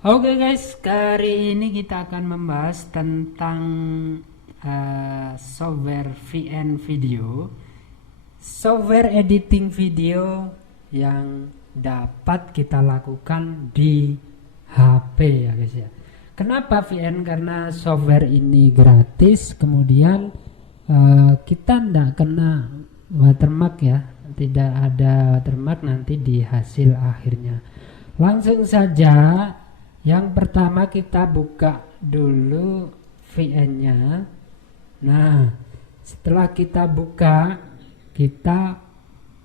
Oke guys, kali ini kita akan membahas tentang software VN video, software editing video yang dapat kita lakukan di HP ya guys ya. Kenapa VN? Karena software ini gratis, kemudian kita tidak kena watermark ya, tidak ada watermark nanti di hasil akhirnya. Langsung saja, yang pertama kita buka dulu VN-nya. Nah, setelah kita buka, kita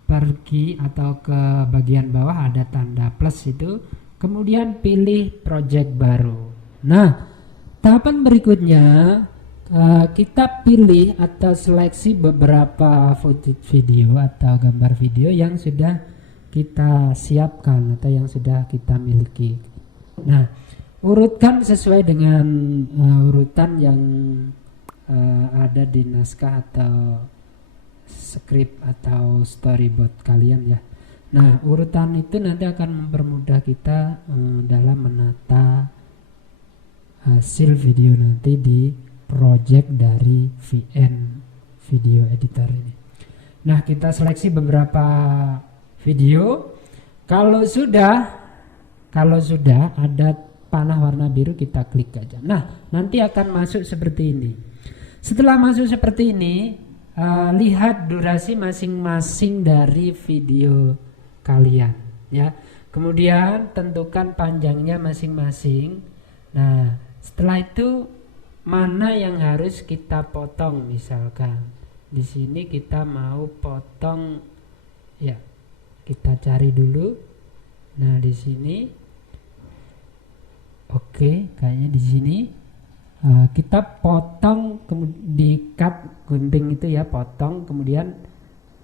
pergi atau ke bagian bawah ada tanda plus itu, kemudian pilih project baru. Nah, tahapan berikutnya kita pilih atau seleksi beberapa footage video atau gambar video yang sudah kita siapkan atau yang sudah kita miliki. Nah, urutkan sesuai dengan urutan yang ada di naskah atau skrip atau storyboard kalian ya. Nah, urutan itu nanti akan mempermudah kita dalam menata hasil video nanti di project dari VN video editor ini. Nah, kita seleksi beberapa video. Kalau sudah ada panah warna biru, kita klik aja. Nah, nanti akan masuk seperti ini. Setelah masuk seperti ini, lihat durasi masing-masing dari video kalian ya. Kemudian tentukan panjangnya masing-masing. Nah, setelah itu mana yang harus kita potong, misalkan di sini kita mau potong ya. Kita cari dulu. Nah, di sini oke, kayaknya di sini kita potong, di cut gunting itu ya, potong, kemudian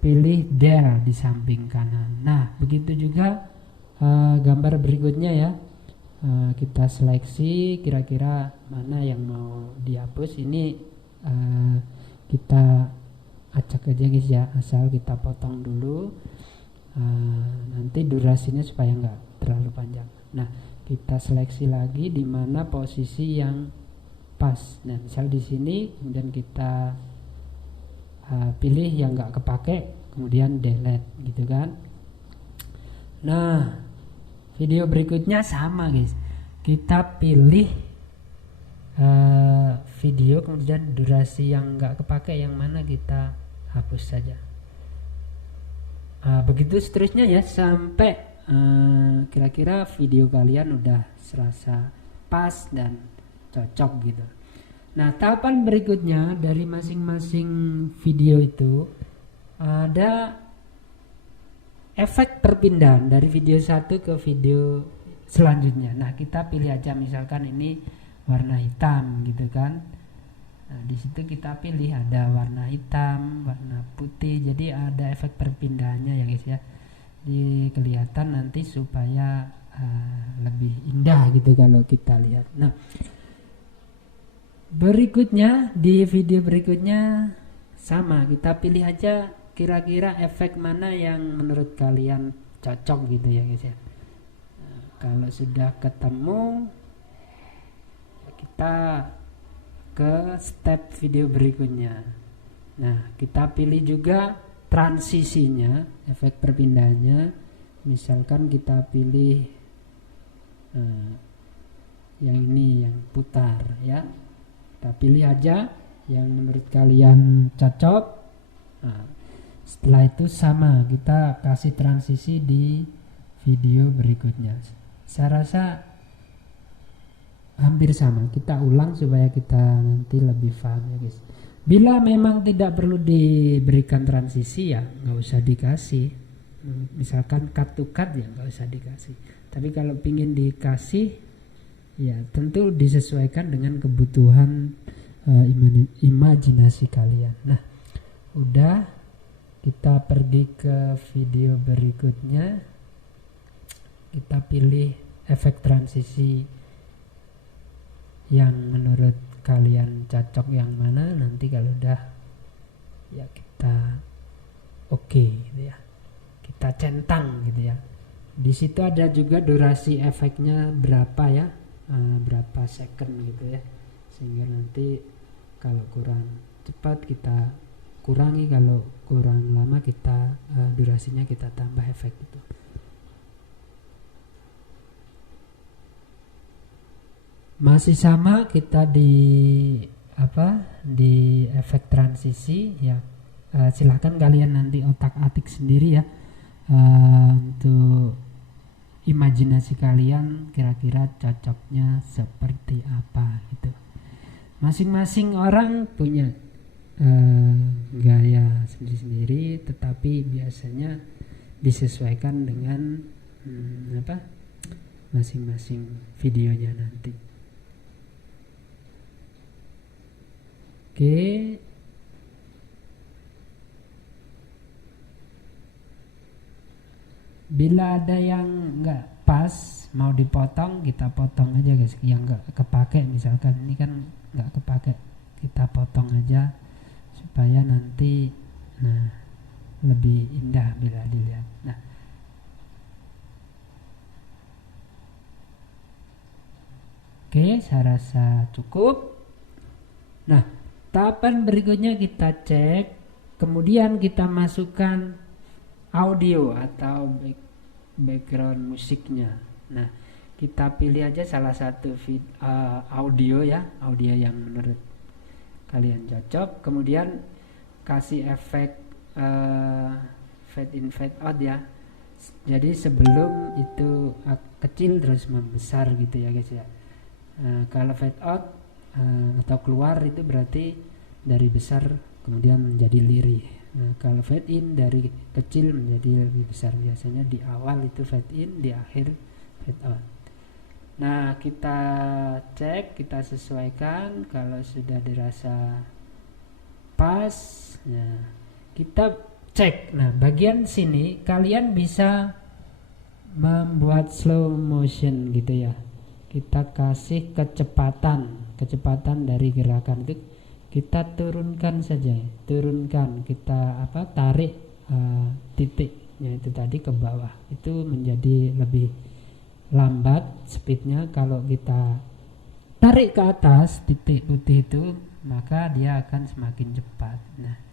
pilih there di samping kanan. Nah, begitu juga gambar berikutnya ya. Kita seleksi kira-kira mana yang mau dihapus. Ini kita acak aja guys ya, asal kita potong dulu. Nanti durasinya supaya nggak terlalu panjang. Nah, kita seleksi lagi di mana posisi yang pas. Nah, misal di sini, kemudian kita pilih yang nggak kepake, kemudian delete gitu kan. Nah, video berikutnya sama guys. Kita pilih video, kemudian durasi yang nggak kepake yang mana kita hapus saja. Begitu seterusnya ya, sampai kira-kira video kalian udah serasa pas dan cocok gitu. Nah, tahapan berikutnya dari masing-masing video itu ada efek perpindahan dari video satu ke video selanjutnya. Nah, kita pilih aja, misalkan ini warna hitam gitu kan. Nah, di situ kita pilih ada warna hitam, warna putih. Jadi ada efek perpindahannya ya guys ya. Kelihatan nanti supaya lebih indah gitu kalau kita lihat. Nah, berikutnya di video berikutnya sama, kita pilih aja kira-kira efek mana yang menurut kalian cocok gitu ya guys ya. Nah, kalau sudah ketemu, kita ke step video berikutnya. Nah, kita pilih juga transisinya, efek perpindahannya. Misalkan kita pilih yang ini, yang putar ya. Kita pilih aja yang menurut kalian cocok. Nah, setelah itu sama, kita kasih transisi di video berikutnya. Saya rasa hampir sama, kita ulang supaya kita nanti lebih paham ya guys. Bila memang tidak perlu diberikan transisi ya nggak usah dikasih. Misalkan cut to cut ya nggak usah dikasih. Tapi kalau pingin dikasih ya tentu disesuaikan dengan kebutuhan imajinasi kalian. Nah, udah, kita pergi ke video berikutnya. Kita pilih efek transisi yang menurut kalian cocok yang mana. Nanti kalau udah ya kita oke gitu ya, kita centang gitu ya. Di situ ada juga durasi efeknya berapa ya. berapa second gitu ya, sehingga nanti kalau kurang cepat kita kurangi, kalau kurang lama kita durasinya kita tambah efek itu. Masih sama kita di efek transisi ya. Silahkan kalian nanti otak-atik sendiri ya, untuk imajinasi kalian kira-kira cocoknya seperti apa gitu. Masing-masing orang punya gaya sendiri-sendiri, tetapi biasanya disesuaikan dengan masing-masing videonya nanti. Oke. Bila ada yang nggak pas mau dipotong, kita potong aja guys. Yang nggak kepake, misalkan ini kan nggak kepake, kita potong aja supaya nanti lebih indah bila dilihat. Oke, saya rasa cukup. Tahapan berikutnya kita cek, kemudian kita masukkan audio atau background musiknya. Kita pilih aja salah satu audio ya, audio yang menurut kalian cocok, kemudian kasih efek fade in fade out ya. Jadi sebelum itu kecil terus membesar gitu ya guys ya. Kalau fade out atau keluar itu berarti dari besar kemudian menjadi lirih. Kalau fade in dari kecil menjadi lebih besar, biasanya di awal itu fade in, di akhir fade out. Kita cek, kita sesuaikan. Kalau sudah dirasa pas, kita cek. Bagian sini kalian bisa membuat slow motion gitu ya. Kita kasih kecepatan dari gerakan itu kita turunkan saja, kita tarik titiknya itu tadi ke bawah, itu menjadi lebih lambat speednya. Kalau kita tarik ke atas titik putih itu, maka dia akan semakin cepat.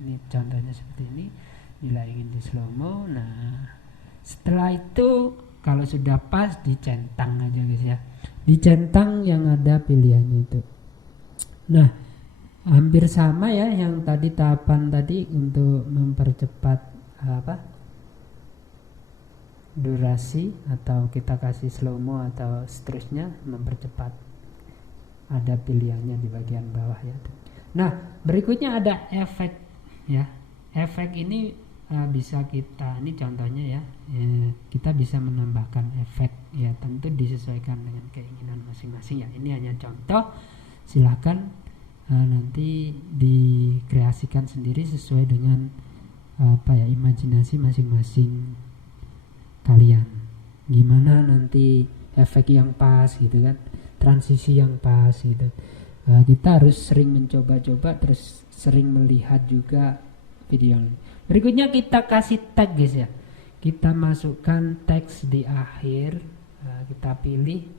Ini contohnya seperti ini bila ingin di slow mo. Setelah itu kalau sudah pas dicentang aja guys ya, dicentang yang ada pilihannya itu. Hampir sama ya yang tadi, tahapan tadi untuk mempercepat durasi, atau kita kasih slow mo atau seterusnya mempercepat, ada pilihannya di bagian bawah ya. Berikutnya ada efek ya. Efek ini bisa kita, ini contohnya ya, kita bisa menambahkan efek ya, tentu disesuaikan dengan keinginan masing-masing ya. Ini hanya contoh, silakan nanti dikreasikan sendiri sesuai dengan imajinasi masing-masing kalian. Gimana nanti efek yang pas gitu kan, transisi yang pas gitu. Kita harus sering mencoba-coba, terus sering melihat juga video ini. Berikutnya kita kasih tag guys ya. Kita masukkan teks di akhir, kita pilih,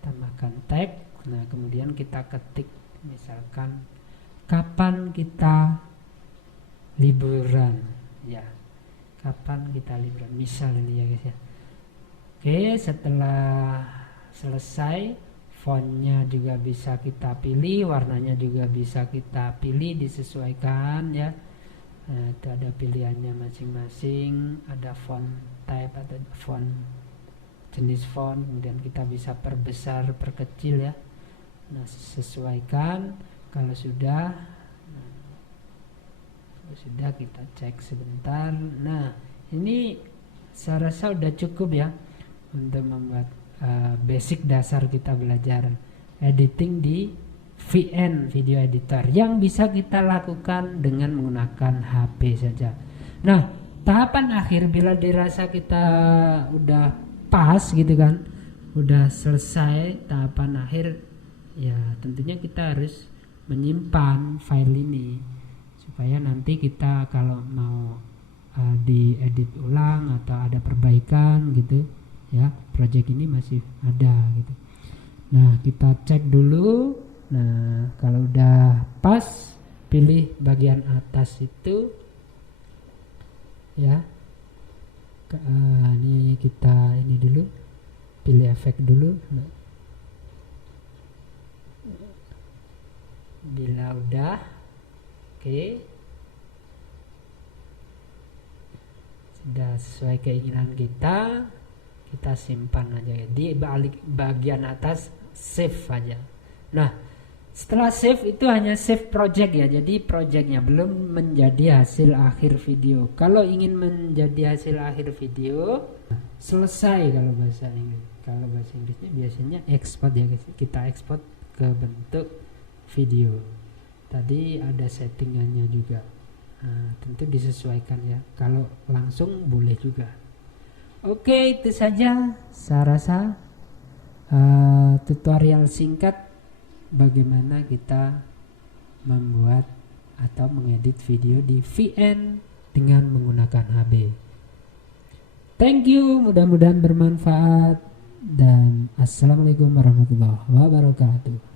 tambahkan tag. Kemudian kita ketik misalkan kapan kita liburan ya, kapan kita liburan misal ini ya guys ya. Oke, setelah selesai, fontnya juga bisa kita pilih, warnanya juga bisa kita pilih, disesuaikan ya. Itu ada pilihannya masing-masing, ada font type atau font, jenis font, kemudian kita bisa perbesar, perkecil ya. Sesuaikan. Kalau sudah kita cek sebentar. Ini saya rasa sudah cukup ya untuk membuat basic dasar kita belajar editing di VN Video Editor, yang bisa kita lakukan dengan menggunakan HP saja. Tahapan akhir bila dirasa kita udah pas gitu kan, udah selesai tahapan akhir ya, tentunya kita harus menyimpan file ini supaya nanti kita kalau mau diedit ulang atau ada perbaikan gitu ya, project ini masih ada gitu. Nah, kita cek dulu. Nah, kalau udah pas, pilih bagian atas itu ya. Ini kita ini dulu, pilih efek dulu. Nah, bila udah oke, sudah sesuai keinginan kita simpan aja di balik bagian atas, save aja. Nah, setelah save itu hanya save project ya, jadi projectnya belum menjadi hasil akhir video. Kalau ingin menjadi hasil akhir video, selesai kalau bahasa Inggris. Kalau bahasa Inggrisnya biasanya export ya guys, kita export ke bentuk video. Tadi ada settingannya juga. Nah, tentu disesuaikan ya, kalau langsung boleh juga. Oke, itu saja saya rasa tutorial singkat bagaimana kita membuat atau mengedit video di VN dengan menggunakan HB. Thank you, mudah-mudahan bermanfaat, dan assalamualaikum warahmatullahi wabarakatuh.